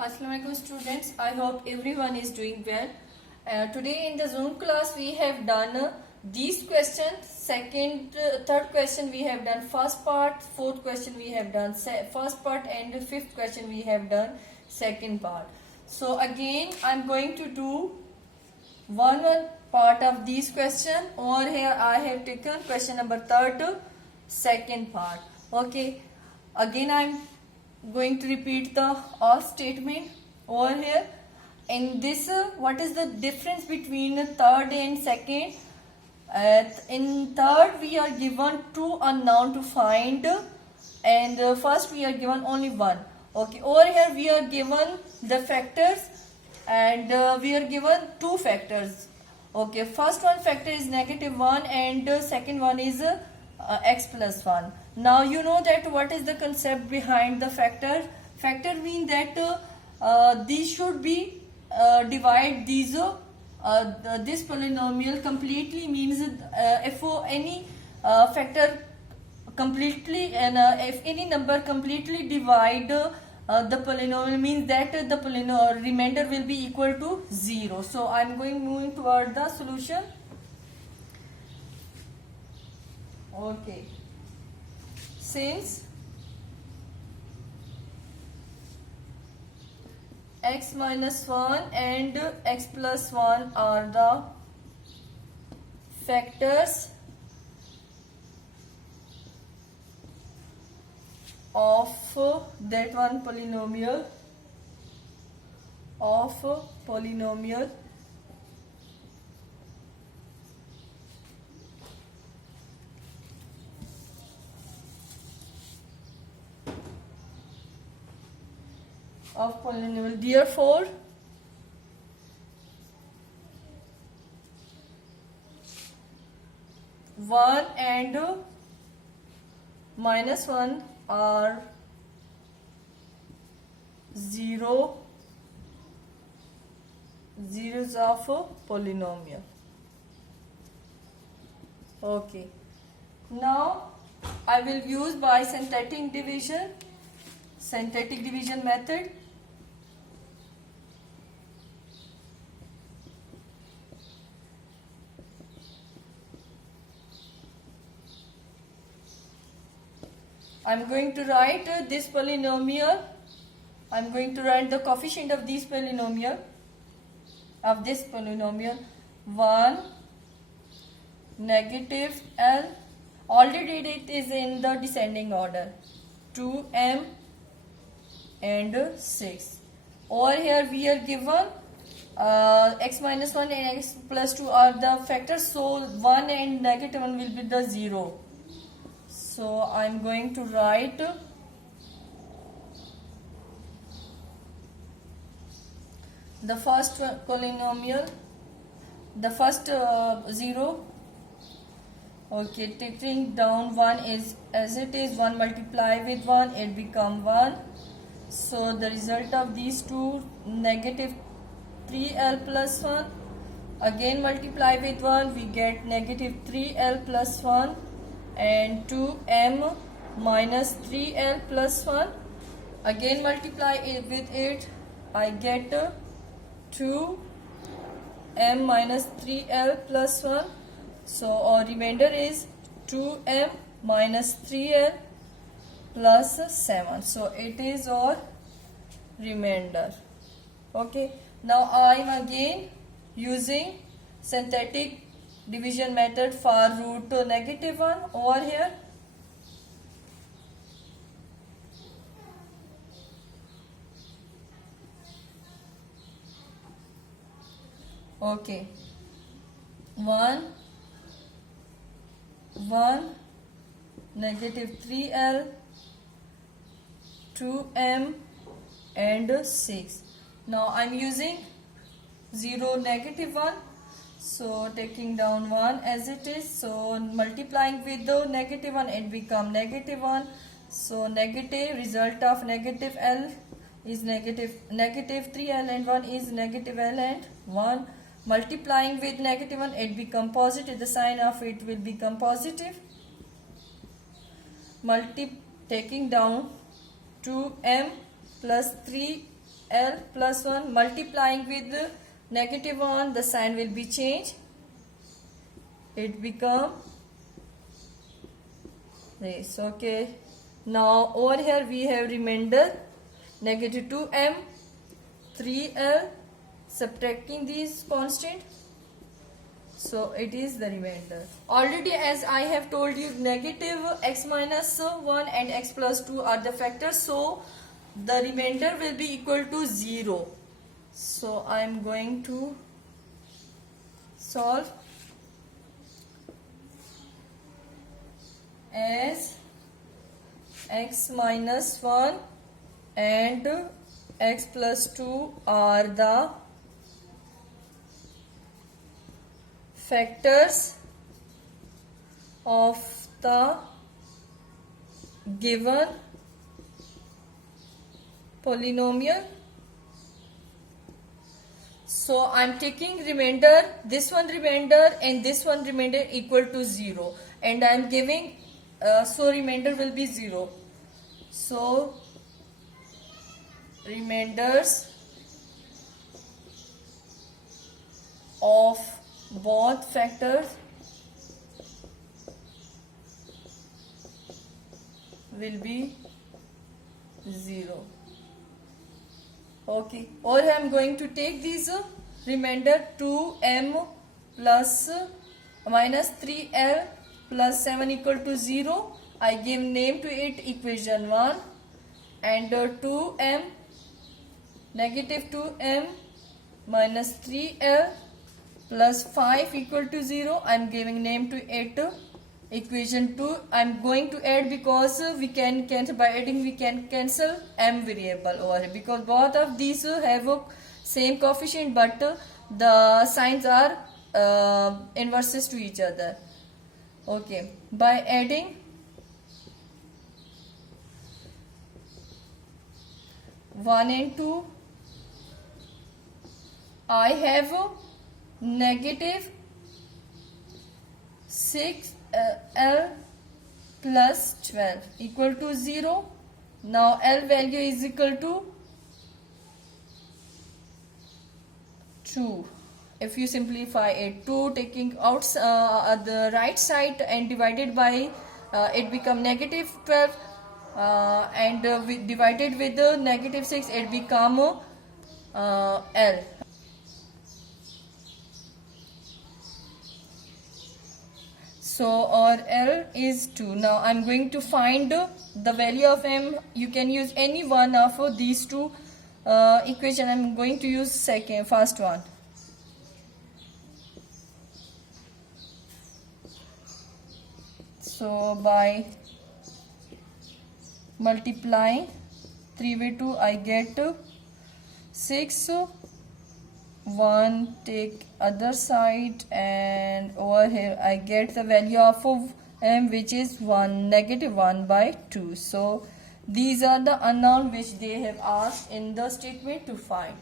Assalamualaikum students, I hope everyone is doing well. Today in the Zoom class we have done these questions, third question we have done first part, fourth question we have done first part and fifth question we have done second part. So again I am going to do one part of these question. Over here I have taken question number third, second part. Okay, again I am going to repeat the all statement over here. In this, what is the difference between third and second? In third we are given two unknown to find, and first we are given only one. Okay, over here we are given the factors, and we are given two factors. Okay, first one factor is -1 and second one is x plus 1. Now you know that what is the concept behind the factor. Factor mean that these should be divide these this polynomial completely, means if any factor completely and if any number completely divide the polynomial, means that the polynomial remainder will be equal to 0. So I am moving toward the solution. Okay, since x minus 1 and x plus 1 are the factors of that one polynomial therefore one and minus 1 are zeros of a polynomial. Okay, now I will use by synthetic division method. I am going to write this polynomial. I am going to write the coefficient of this polynomial. 1, negative L. Already it is in the descending order. 2m and 6. Over here we are given x minus 1 and x plus 2 are the factors, so 1 and -1 will be the 0. So I am going to write the first polynomial, the first 0. Okay, taking down 1 is as it is, 1 multiply with 1, it become 1. So the result of these two, negative 3l plus 1, again multiply with 1, we get negative 3l plus 1, and 2m minus 3l plus 1, again multiply it with it, I get 2m minus 3l plus 1. So our remainder is 2m minus 3l plus 7. So it is our remainder. Okay, now I am again using synthetic division method for root -1 over here. Okay, 1 negative 3l, 2m and 6. Now I am using 0 -1. So taking down 1 as it is, so multiplying with the -1 it become -1. So negative result of negative L is negative 3l and 1 is negative L and 1. Multiplying with -1 it become positive, the sign of it will become positive. Taking down 2m plus 3 L plus 1 multiplying with negative 1, the sign will be changed. It become this. Okay. Now over here we have remainder negative 2m, 3l, subtracting these constant. So it is the remainder. Already, as I have told you, negative x minus 1 and x plus 2 are the factors. So the remainder will be equal to 0. So I am going to solve as x minus 1 and x plus 2 are the factors of the given polynomial. So I am taking remainder, this one remainder and this one remainder equal to 0, and I am giving so remainder will be 0. So remainders of both factors will be 0. Okay, or I am going to take these remainder 2m plus minus 3l plus 7 equal to 0. I give name to it equation 1, and 2m negative 2m minus 3l plus 5 equal to 0. I am giving name to it equation 2. I am going to add because we can cancel, by adding we can cancel m variable over here, because both of these have a same coefficient but the signs are inverses to each other. Okay, by adding 1 and 2, I have negative 6l plus 12 equal to 0. Now L value is equal to 2. If you simplify it, 2 taking out the right side and divided by it become negative 12, and divided with the negative 6 it become L. So our L is 2. Now I am going to find the value of m. You can use any one of these two equation. I am going to use first one. So by multiplying 3 by 2 I get 6. 1 take other side, and over here I get the value of m, which is 1, negative 1 by 2. So these are the unknown which they have asked in the statement to find.